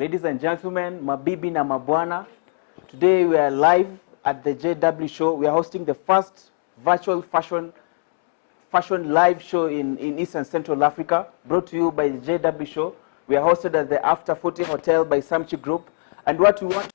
Ladies and gentlemen, mabibi na mabwana, today we are live at the JW show. We are hosting the first virtual fashion live show in East and Central Africa, brought to you by the JW show. We are hosted at the After 40 Hotel by Samchi Group. And what we want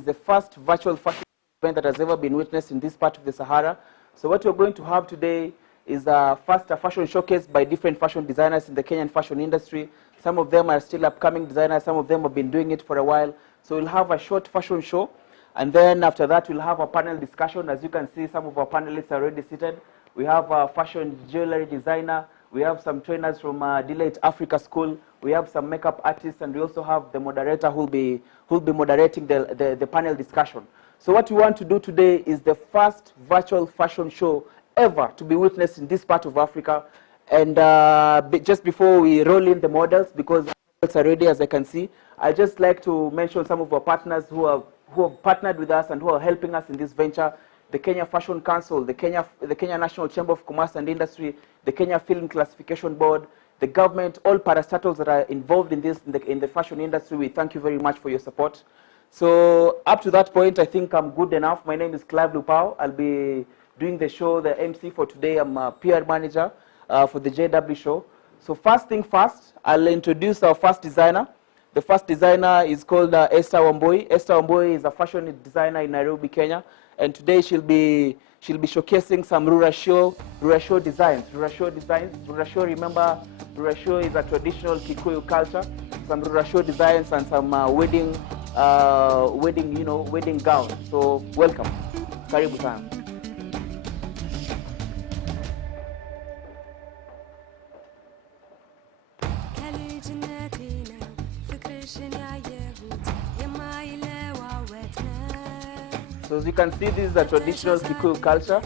is the first virtual fashion event that has ever been witnessed in this part of the Sahara. So what we're going to have today is a fashion showcase by different fashion designers in the Kenyan fashion industry. Some of them are still upcoming designers. Some of them have been doing it for a while. So we'll have a short fashion show. And then after that, we'll have a panel discussion. As you can see, some of our panelists are already seated. We have a fashion jewelry designer. We have some trainers from Deloitte Africa School. We have some makeup artists. And we also have the moderator who'll be moderating the panel discussion. So what we want to do today is the first virtual fashion show ever to be witnessed in this part of Africa. And just before we roll in the models, because models are ready, as I can see, I'd just like to mention some of our partners who have partnered with us and who are helping us in this venture: the Kenya Fashion Council, the Kenya National Chamber of Commerce and Industry, the Kenya Film Classification Board, the government, all parastatals that are involved in this in the fashion industry. We thank you very much for your support. So up to that point, I think I'm good enough. My name is Clive Lupao. I'll be doing the show, the MC for today. I'm a PR manager for the JW show. So first thing first, I'll introduce our first designer. The first designer is called Esther Wamboi. Esther Wamboi is a fashion designer in Nairobi, Kenya, and today she'll be showcasing some Rurasho designs. Rurasho, remember, Rurasho is a traditional Kikuyu culture. Some Rurasho designs and some wedding gowns. So welcome. Karibu sana. So as you can see, this is a traditional Kikuyu culture.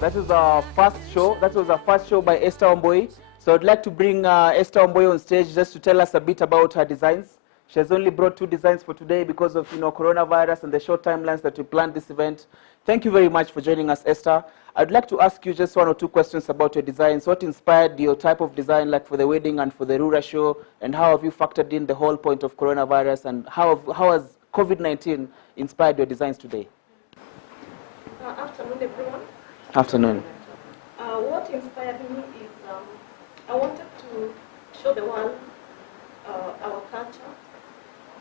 That was our first show. That was our first show by Esther Wamboi. So I'd like to bring Esther Wamboi on stage just to tell us a bit about her designs. She has only brought 2 designs for today because of coronavirus and the short timelines that we planned this event. Thank you very much for joining us, Esther. I'd like to ask you just 1 or 2 questions about your designs. What inspired your type of design, like for the wedding and for the Rura show, and how have you factored in the whole point of coronavirus, and how has COVID-19 inspired your designs today? Afternoon, everyone. Afternoon. What inspired me is I wanted to show the world our culture,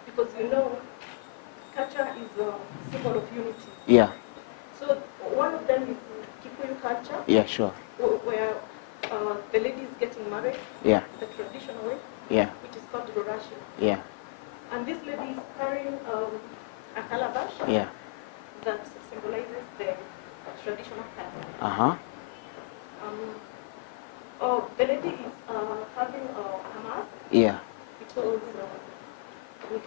because culture is a symbol of unity. Yeah. So one of them is Kikuyu culture. Yeah, sure. Where the lady is getting married. Yeah. The traditional way. Yeah. Which is called Rurasho. Yeah. And this lady is carrying a calabash. Yeah. That symbolizes the traditional color. Uh-huh. The lady is having a mask. Yeah. Because we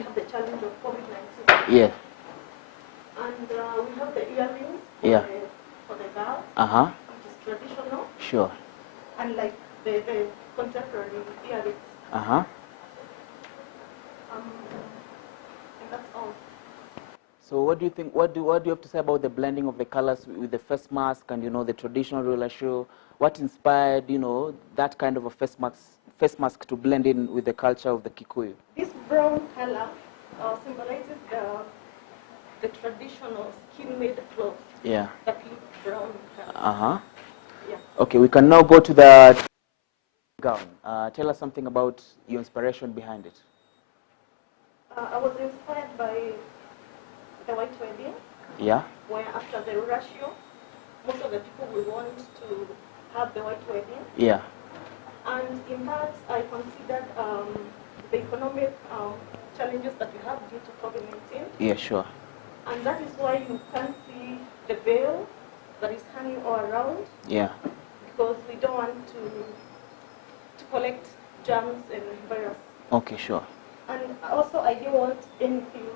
have the challenge of COVID-19. Yeah. And we have the earrings for the girl. Uh-huh. Which is traditional. Sure. And like the contemporary earrings. Uh-huh. And that's all. So what do you think, what do you have to say about the blending of the colors with the face mask and, the traditional roller show? What inspired, that kind of a face mask to blend in with the culture of the Kikuyu? This brown color symbolizes the traditional skin-made clothes Yeah. that look brown in color. Uh-huh. Yeah. Okay, we can now go to the gown. Tell us something about your inspiration behind it. I was inspired by the white wedding, Yeah. where after the ratio, most of the people will want to have the white wedding. Yeah. And in that, I considered the economic challenges that we have due to COVID-19. Yeah, sure. And that is why you can't see the veil that is hanging all around. Yeah. Because we don't want to collect germs and virus. Okay, sure. And also, I didn't want anything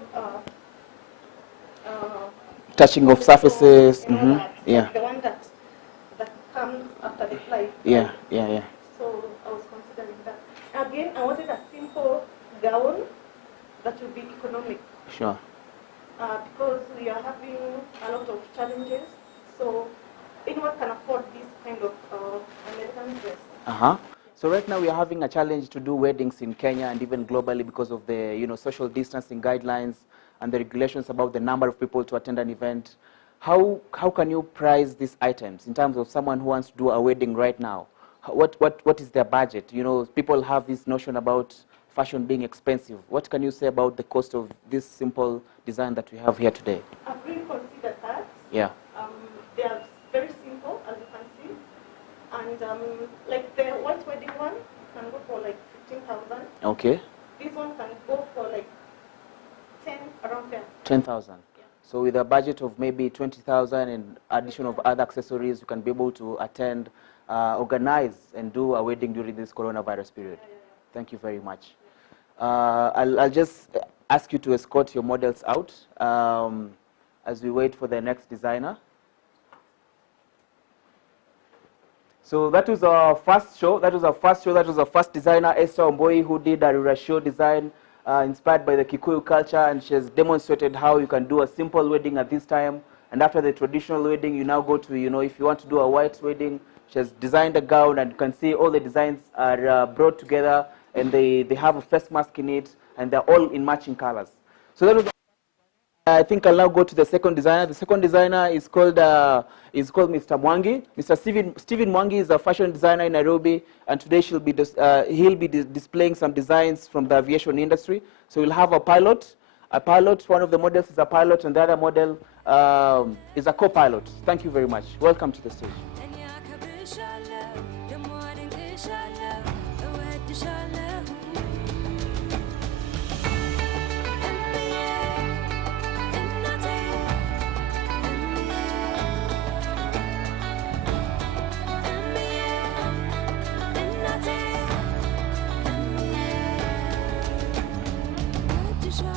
Touching of surfaces. and all that, Yeah. like the one that comes after the flight. Yeah, right? yeah. So I was considering that. Again, I wanted a simple gown that would be economic. Sure. Because we are having a lot of challenges. So anyone can afford this kind of American dress. Uh-huh. So right now we are having a challenge to do weddings in Kenya and even globally because of the social distancing guidelines and the regulations about the number of people to attend an event. How can you price these items in terms of someone who wants to do a wedding right now? What is their budget? People have this notion about fashion being expensive. What can you say about the cost of this simple design that we have here today? I've really considered that. Yeah. They are very simple, as you can see. And like the white wedding one can go for like 15,000. Okay. This one can go for like 10, around there. 10,000. Yeah. So with a budget of maybe 20,000 and addition of other accessories, you can be able to attend, organize, and do a wedding during this coronavirus period. Yeah. Thank you very much. I'll just ask you to escort your models out as we wait for the next designer. So that was our first show. That was our first designer, Esther Omboi, who did a Rurasho design inspired by the Kikuyu culture, and she has demonstrated how you can do a simple wedding at this time. And after the traditional wedding, you now go to, if you want to do a white wedding, she has designed a gown, and you can see all the designs are brought together, and they have a face mask in it, and they're all in matching colors. So that was. I think I'll now go to the second designer. The second designer is called Mr. Mwangi. Mr. Stephen Mwangi is a fashion designer in Nairobi, and today he'll be displaying some designs from the aviation industry. So we'll have a pilot. One of the models is a pilot, and the other model is a co-pilot. Thank you very much. Welcome to the stage.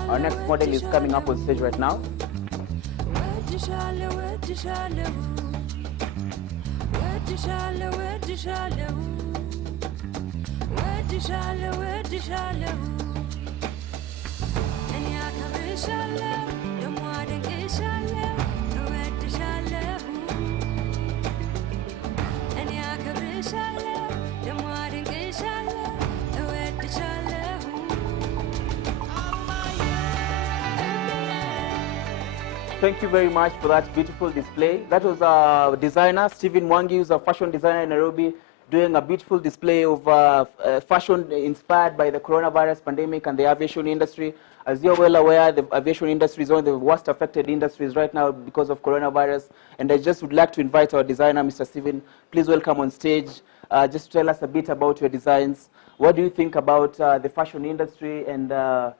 Our next model is coming up on stage right now. Thank you very much for that beautiful display. That was our designer, Stephen Mwangi, who's a fashion designer in Nairobi, doing a beautiful display of fashion inspired by the coronavirus pandemic and the aviation industry. As you're well aware, the aviation industry is one of the worst affected industries right now because of coronavirus. And I just would like to invite our designer, Mr. Stephen. Please welcome on stage. Just to tell us a bit about your designs. What do you think about the fashion industry, and how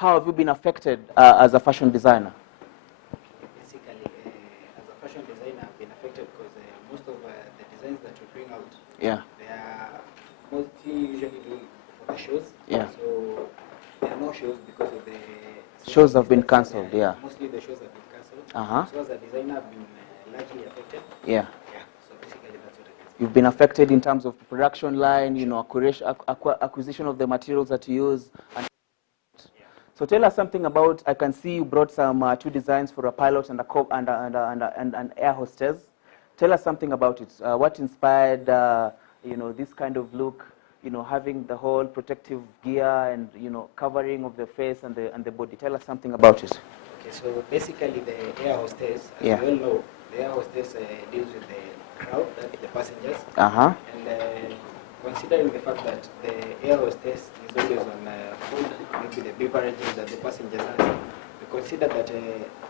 have you been affected as a fashion designer? Yeah. They are mostly usually doing for the shows. Yeah. So there are no shows because of the shows have been cancelled. Yeah. Mostly the shows have been cancelled. Uh-huh. So as a designer, I've been largely affected. Yeah. Yeah. So basically that's what I can say. You've been affected in terms of production line, acquisition of the materials that you use. And yeah. So tell us something about. I can see you brought some two designs for a pilot and an air hostess. Tell us something about it. What inspired, this kind of look? having the whole protective gear and, covering of the face and the body. Tell us something about it. Okay, so basically the air hostess, as Yeah. we all know, the air hostess deals with the crowd, that's the passengers. Uh-huh. And considering the fact that the air hostess is always on food, maybe the beverages that the passengers have, we consider that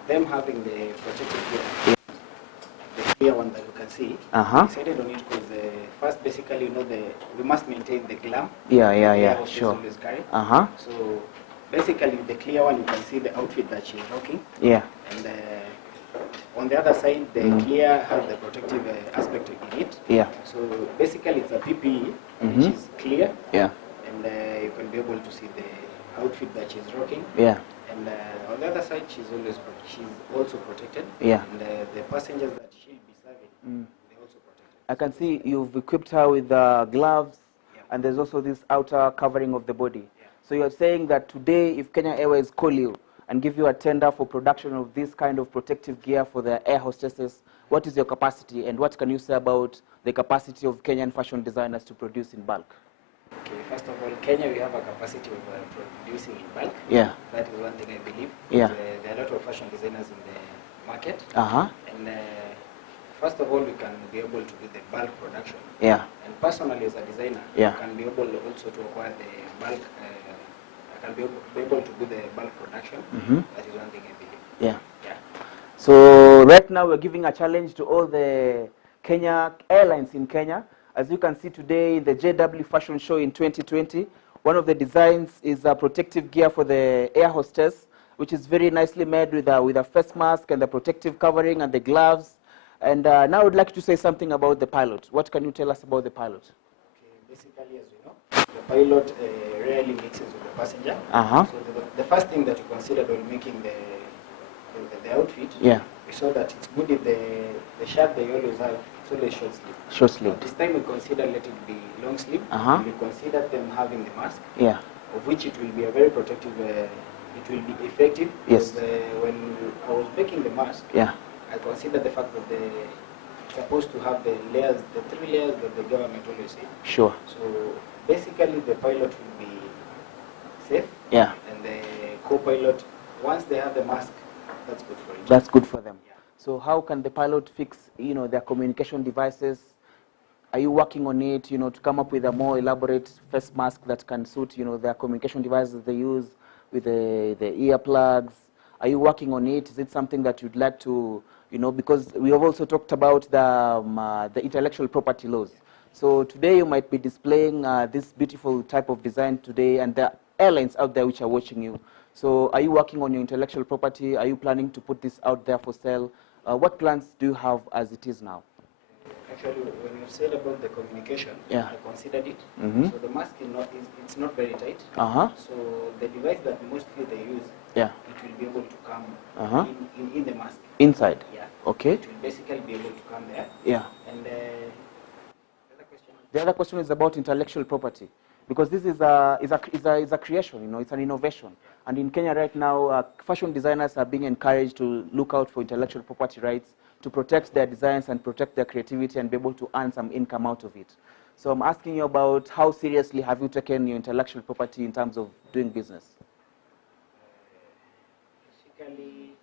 them having the protective gear, the clear one that you can see, Uh-huh. decided on it because first, basically, we must maintain the glam. Yeah, the air hostess sure. always carry. Uh-huh. So basically, the clear one, you can see the outfit that she's rocking. Yeah. And on the other side, the clear has the protective aspect in it. Yeah. So basically, it's a PPE, Mhm. which is clear, Yeah. and you can be able to see the outfit that she's rocking. Yeah. And on the other side, she's also protected. Yeah. And the passengers that she'll be serving, they're also protected. I can see you've equipped her with gloves, and there's also this outer covering of the body. Yeah. So you're saying that today, if Kenya Airways call you and give you a tender for production of this kind of protective gear for the air hostesses, what is your capacity, and what can you say about the capacity of Kenyan fashion designers to produce in bulk? Okay, first of all, Kenya, we have a capacity of producing in bulk. Yeah. That is one thing I believe. Yeah. There are a lot of fashion designers in the market. Uh-huh. And first of all, we can be able to do the bulk production. Yeah. And personally, as a designer, Yeah. I can be able also to acquire the bulk. I can be able to do the bulk production. That is one thing I believe. Yeah. Yeah. So right now we're giving a challenge to all the Kenya airlines in Kenya. As you can see today in the JW Fashion Show in 2020, one of the designs is a protective gear for the air hostess, which is very nicely made with a face mask and the protective covering and the gloves. And now I would like to say something about the pilot. What can you tell us about the pilot? Okay, basically, as you know, the pilot rarely mixes with the passenger. Uh-huh. So the first thing that you considered when making the outfit, Yeah. we saw that it's good if the shirt they always have, it's always short sleeve. Short sleeve. This time we consider let it be long sleeve. Uh-huh. We consider them having the mask, Yeah. of which it will be a very protective, it will be effective. Yes. Because, when I was making the mask, Yeah. I considered the fact that it's supposed to have the layers, the 3 layers that the government always say. Sure. So basically the pilot will be safe. Yeah. And the co-pilot, once they have the mask, that's good for it. That's good for them. Yeah. So how can the pilot fix, their communication devices? Are you working on it, to come up with a more elaborate face mask that can suit, their communication devices they use with the earplugs? Are you working on it? Is it something that you'd like to, because we have also talked about the intellectual property laws. So today you might be displaying this beautiful type of design today, and there are airlines out there which are watching you. So are you working on your intellectual property? Are you planning to put this out there for sale? What plans do you have as it is now? Actually, when you said about the communication, Yeah. I considered it. Mhm. So the mask it's not very tight. Uh-huh. So the device that mostly they use, Yeah. it will be able to come Uh-huh. in the mask. Inside? Yeah. Okay. It will basically be able to come there. Yeah. And the other question? The other question is about intellectual property, because this is a creation, it's an innovation. And in Kenya right now, fashion designers are being encouraged to look out for intellectual property rights to protect their designs and protect their creativity and be able to earn some income out of it. So I'm asking you about how seriously have you taken your intellectual property in terms of doing business? Basically,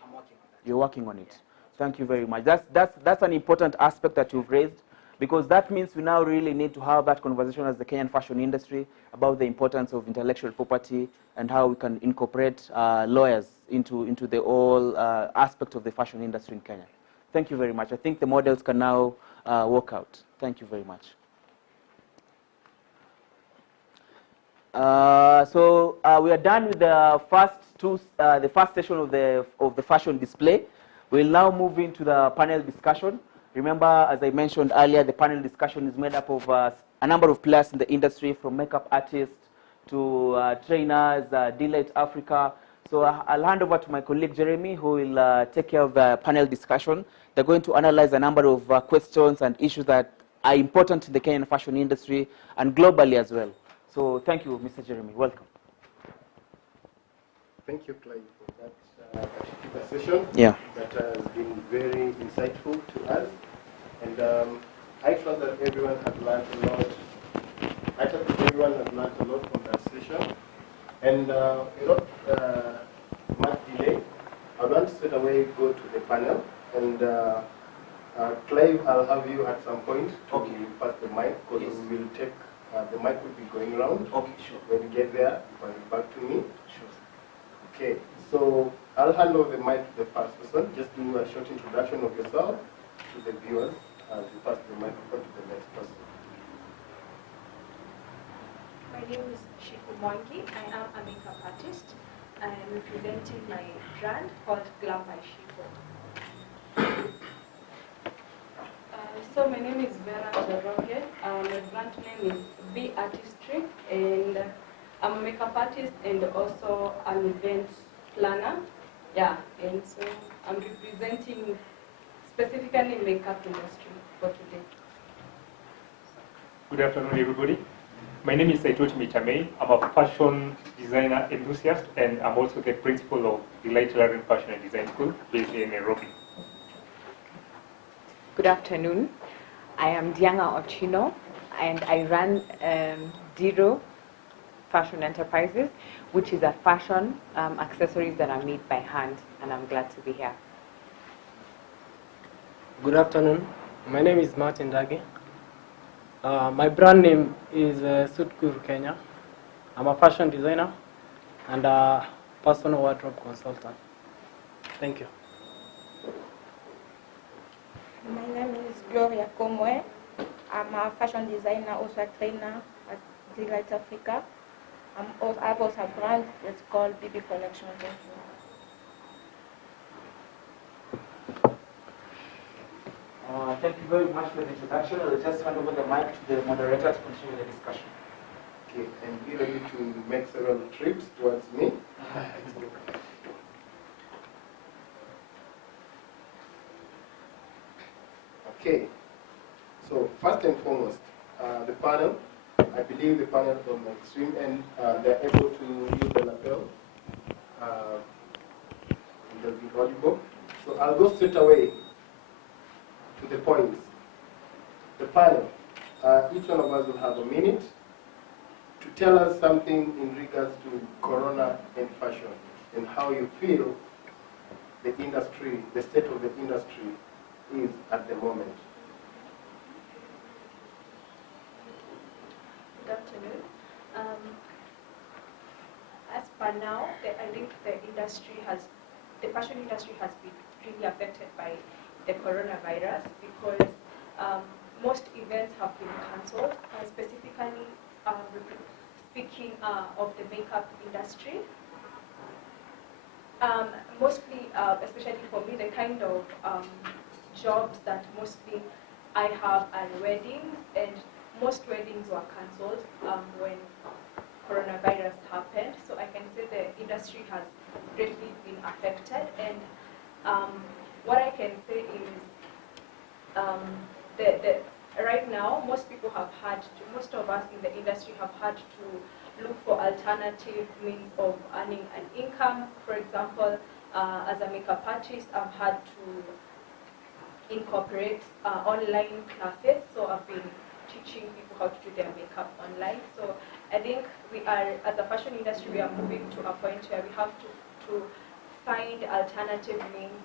I'm working on that. You're working on it. Thank you very much. That's an important aspect that you've raised, because that means we now really need to have that conversation as the Kenyan fashion industry about the importance of intellectual property and how we can incorporate lawyers into the whole aspect of the fashion industry in Kenya. Thank you very much. I think the models can now walk out. Thank you very much. So we are done with the first session of the fashion display. We'll now move into the panel discussion. Remember, as I mentioned earlier, the panel discussion is made up of a number of players in the industry, from makeup artists to trainers, Delight Africa. So I'll hand over to my colleague Jeremy, who will take care of the panel discussion. They're going to analyze a number of questions and issues that are important in the Kenyan fashion industry and globally as well. So thank you, Mr. Jeremy. Welcome. Thank you, Clyde, for that particular session. Yeah. That has been very insightful to us. And I trust that everyone has learned a lot everyone has learned a lot from that session. And without much delay, I want to straight away go to the panel. And Clive, I'll have you at some point to pass the mic, because Yes. we will take, the mic will be going around. Okay, sure. When you get there, you pass it back to me. Sure. Okay, so I'll hand over the mic to the first person. Just do a short introduction of yourself to the viewers as you pass the microphone to the next person. My name is Shiku Mwangi. I am a makeup artist. I am representing my brand called Glam by Shiku. So my name is Vera Njoroge. My brand name is B Artistry, and I'm a makeup artist and also an event planner. Yeah, and so I'm representing specifically makeup industry for today. Good afternoon, everybody. My name is Saitoti Mitamei. I'm a fashion designer enthusiast, and I'm also the principal of the Light Learning Fashion and Design School based in Nairobi. Good afternoon. I am Dianga Ochino, and I run Diro Fashion Enterprises, which is a fashion accessories that are made by hand, and I'm glad to be here. Good afternoon. My name is Martin Dagi. My brand name is Sutkuru Kenya. I'm a fashion designer and a personal wardrobe consultant. Thank you. My name is Gloria Komwe. I'm a fashion designer, also a trainer at Delight Africa. I have also a brand that's called BB Collection. Thank you. Thank you very much for the introduction. I'll just hand over the mic to the moderator to continue the discussion. Okay, and be ready to make several trips towards me. Okay, so first and foremost, the panel, I believe the panel on the extreme end, they're able to use the lapel. It will be audible. So I'll go straight away to the points. The panel, each one of us will have a minute to tell us something in regards to Corona and fashion and how you feel the industry, the state of the industry is at the moment. Good afternoon. As per now, I think the fashion industry has been really affected by the coronavirus because most events have been cancelled. Specifically, speaking of the makeup industry, mostly, especially for me, the kind of jobs that mostly I have are weddings, and most weddings were cancelled when coronavirus happened. So I can say the industry has greatly been affected, and what I can say is right now most people have most of us in the industry have had to look for alternative means of earning an income. For example, as a makeup artist, I've had to incorporate online classes, so I've been teaching people how to do their makeup online. So I think we are, as a fashion industry, we are moving to a point where we have to find alternative means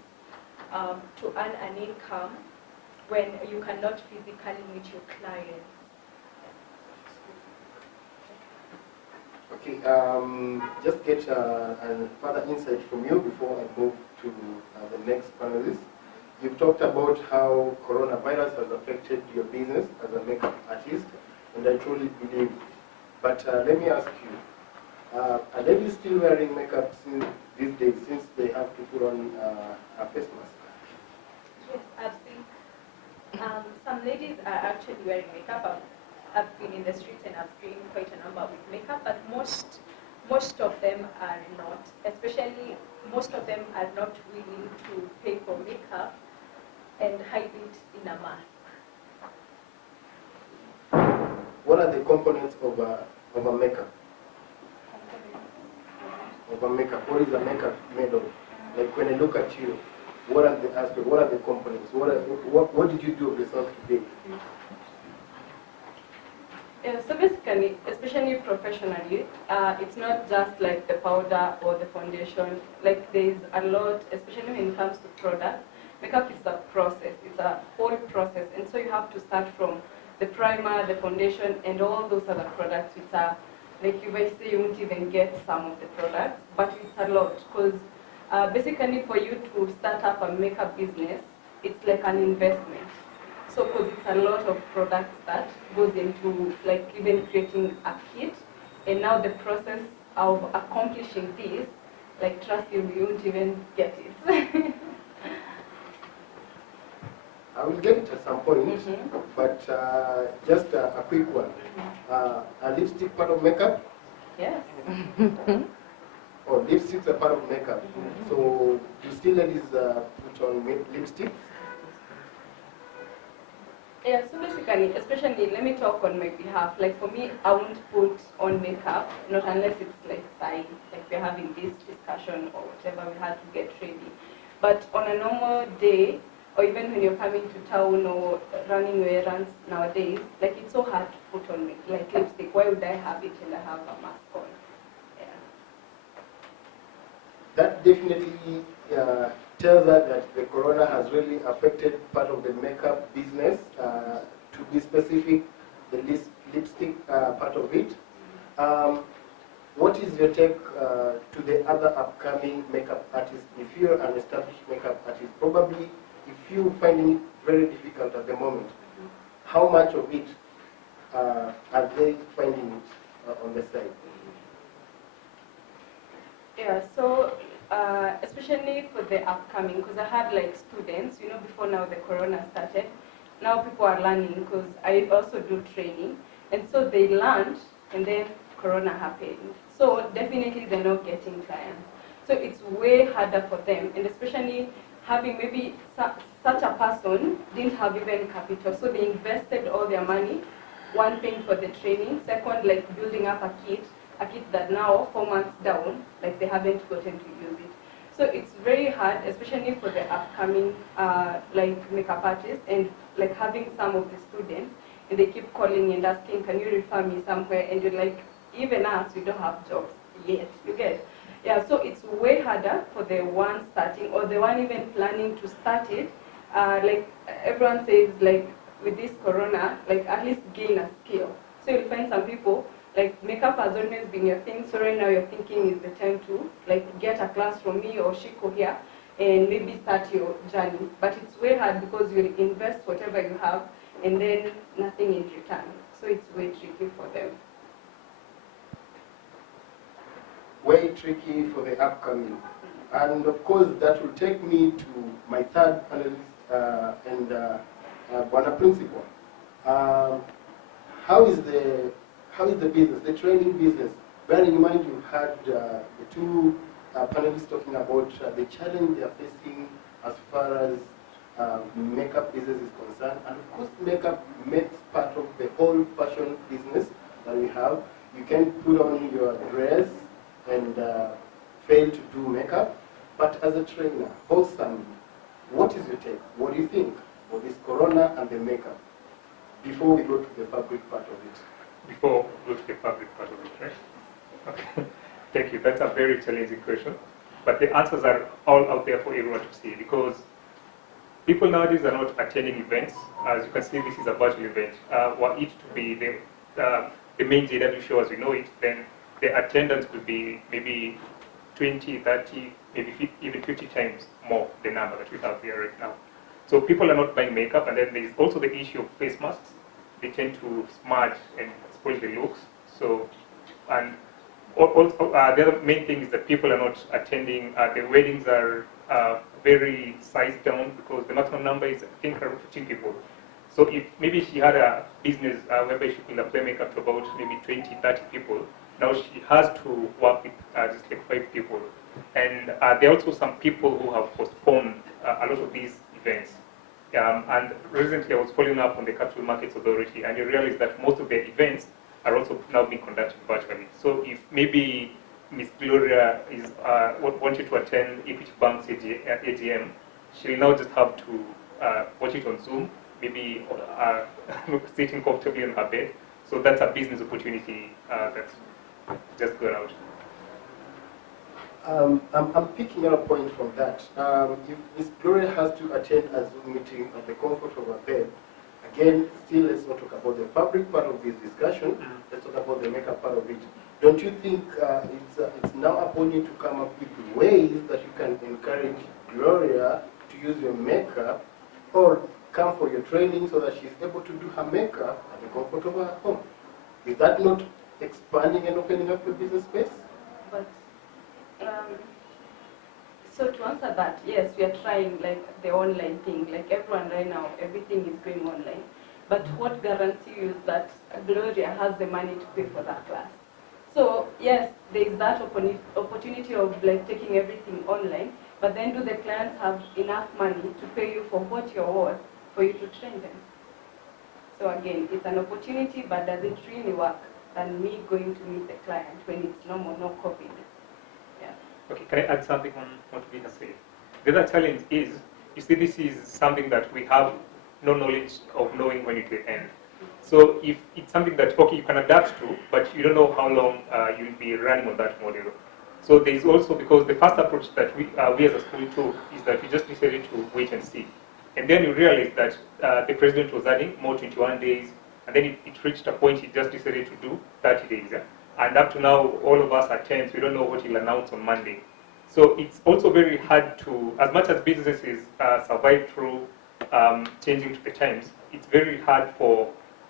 to earn an income when you cannot physically meet your clients. Okay, just get a further insight from you before I move to the next panelist. You've talked about how coronavirus has affected your business as a makeup artist, and I truly believe. But let me ask you, are ladies still wearing makeup these days since they have to put on a face mask? Yes, I've seen some ladies are actually wearing makeup. I've been in the streets and I've seen quite a number with makeup, but most of them are not. Especially, most of them are not willing to pay for makeup and hide it in a mask. What are the components of a makeup? Of a makeup, what is a makeup made of? Like when I look at you, what are the aspects? What are the components? What did you do of yourself today? Yeah, so basically, especially professionally, it's not just like the powder or the foundation. Like there's a lot, especially when it comes to product. Makeup is a process. It's a whole process, and so you have to start from the primer, the foundation, and all those other products, which are like you might say you won't even get some of the products, but it's a lot because basically for you to start up a makeup business, it's like an investment. So, because it's a lot of products that goes into like even creating a kit, and now the process of accomplishing this, like trust you, you won't even get it. I will get it at some point, but just a quick one. A lipstick part of makeup? Yes. Or lipsticks are part of makeup. So do still ladies put on lipstick? Yeah, so basically, especially, let me talk on my behalf. Like for me, I won't put on makeup, not unless it's like like we're having this discussion or whatever, we had to get ready. But on a normal day, or even when you're coming to town or running your errands nowadays, like it's so hard to put on like lipstick. Why would I have it and I have a mask on? Yeah. That definitely tells us that the corona has really affected part of the makeup business. To be specific, the lipstick part of it. What is your take to the other upcoming makeup artists? If you're an established makeup artist, probably if you're finding it very difficult at the moment, how much of it are they finding it on the side? Yeah, so especially for the upcoming, because I had like students, before now the corona started, now people are learning because I also do training, and so they learned, and then corona happened. So definitely they're not getting clients. So it's way harder for them, and especially having maybe such a person didn't have even capital, so they invested all their money, one thing for the training, second like building up a kit that now 4 months down, like they haven't gotten to use it. So it's very hard, especially for the upcoming like makeup artists, and like having some of the students, and they keep calling and asking, can you refer me somewhere? And you're like, even us, we don't have jobs yet, you get? Yeah, so it's way harder for the one starting or the one even planning to start it. Like everyone says, like with this corona, like at least gain a skill. So you'll find some people, like makeup has always been your thing, so right now you're thinking is the time to like get a class from me or Shiko here and maybe start your journey. But it's way hard because you'll invest whatever you have and then nothing in return. So it's way tricky for them. Way tricky for the upcoming. And of course, that will take me to my third panelist and Bwana Principal. How is the business, the training business? Bearing in mind you had the two panelists talking about the challenge they are facing as far as makeup business is concerned. And of course, makeup makes part of the whole fashion business that we have. You can put on your dress and fail to do makeup. But as a trainer, wholesome, what is your take? What do you think for this corona and the makeup? Before we go to the fabric part of it. Before we go to the fabric part of it, right? Okay. Thank you. That's a very challenging question. But the answers are all out there for everyone to see, because people nowadays are not attending events. As you can see, this is a virtual event. Were it to be the main JW show as we know it, then the attendance will be maybe 20, 30, maybe even 50 times more the number that we have here right now. So people are not buying makeup, and then there's also the issue of face masks. They tend to smudge and spoil the looks. So, and also the other main thing is that people are not attending. The weddings are very sized down because the maximum number is, I think, around 15 people. So if maybe she had a business whereby she could apply makeup to about maybe 20, 30 people, now she has to work with just like 5 people. And there are also some people who have postponed a lot of these events. And recently I was following up on the Capital Markets Authority, and you realize that most of the events are also now being conducted virtually. So if maybe Miss Gloria is wanted to attend Equity Bank's AGM, she'll now just have to watch it on Zoom, maybe sitting comfortably on her bed. So that's a business opportunity that's just gone out. I'm picking up a point from that. If Ms. Gloria has to attend a Zoom meeting at the comfort of her bed, again, still let's not talk about the fabric part of this discussion, let's talk about the makeup part of it. Don't you think it's now upon you to come up with ways that you can encourage Gloria to use your makeup or come for your training so that she's able to do her makeup at the comfort of her home? Is that not expanding and opening up your business space? But so to answer that, yes, we are trying like the online thing. Like everyone right now, everything is going online. But what guarantees you is that Gloria has the money to pay for that class? So yes, there is that opportunity of like taking everything online. But then do the clients have enough money to pay you for what you're worth for you to train them? So again, it's an opportunity, but does it really work than me going to meet the client when it's normal, no COVID? Okay, can I add something on what Vina said? The other challenge is, you see, this is something that we have no knowledge of knowing when it will end. So if it's something that, okay, you can adapt to, but you don't know how long you'll be running on that model. So there is also, because the first approach that we as a school took is that we just decided to wait and see. And then you realize that the president was adding more 21 days, and then it reached a point he just decided to do 30 days. Yeah? And up to now, all of us are tense. We don't know what he'll announce on Monday. So it's also very hard to, as much as businesses survive through changing to the times, it's very hard for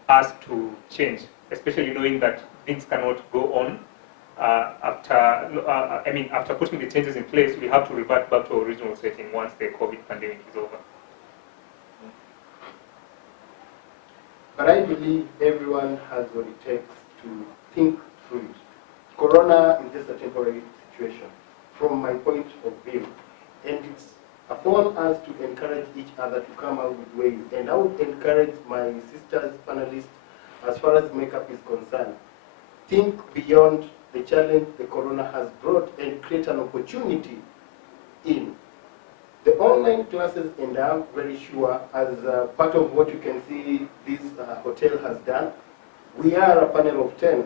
us to change, especially knowing that things cannot go on. After putting the changes in place, we have to revert back to our original setting once the COVID pandemic is over. But I believe everyone has what it takes to think through it. Corona is just a temporary situation, from my point of view. And it's upon us to encourage each other to come out with ways. And I would encourage my sisters, panelists, as far as makeup is concerned, think beyond the challenge the corona has brought and create an opportunity in. The online classes, and I'm very sure, as part of what you can see this hotel has done, we are a panel of 10.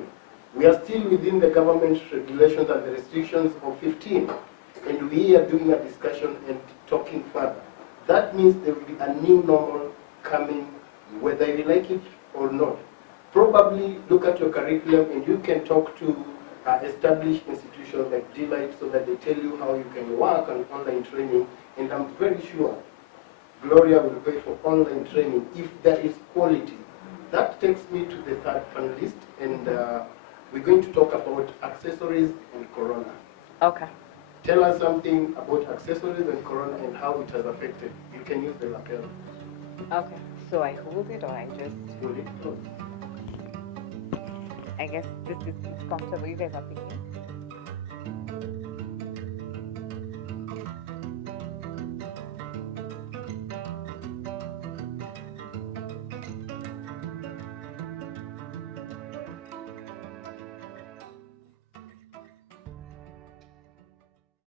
We are still within the government regulations and the restrictions of 15. And we are doing a discussion and talking further. That means there will be a new normal coming, whether you like it or not. Probably look at your curriculum and you can talk to established institutions like Delight so that they tell you how you can work on online training. And I'm very sure Gloria will pay for online training if there is quality. That takes me to the third panelist, and we're going to talk about accessories and corona. Okay. Tell us something about accessories and corona and how it has affected. You can use the lapel. Okay. So I hold it or I just... Hold it close. I guess this is comfortable. You guys are picking.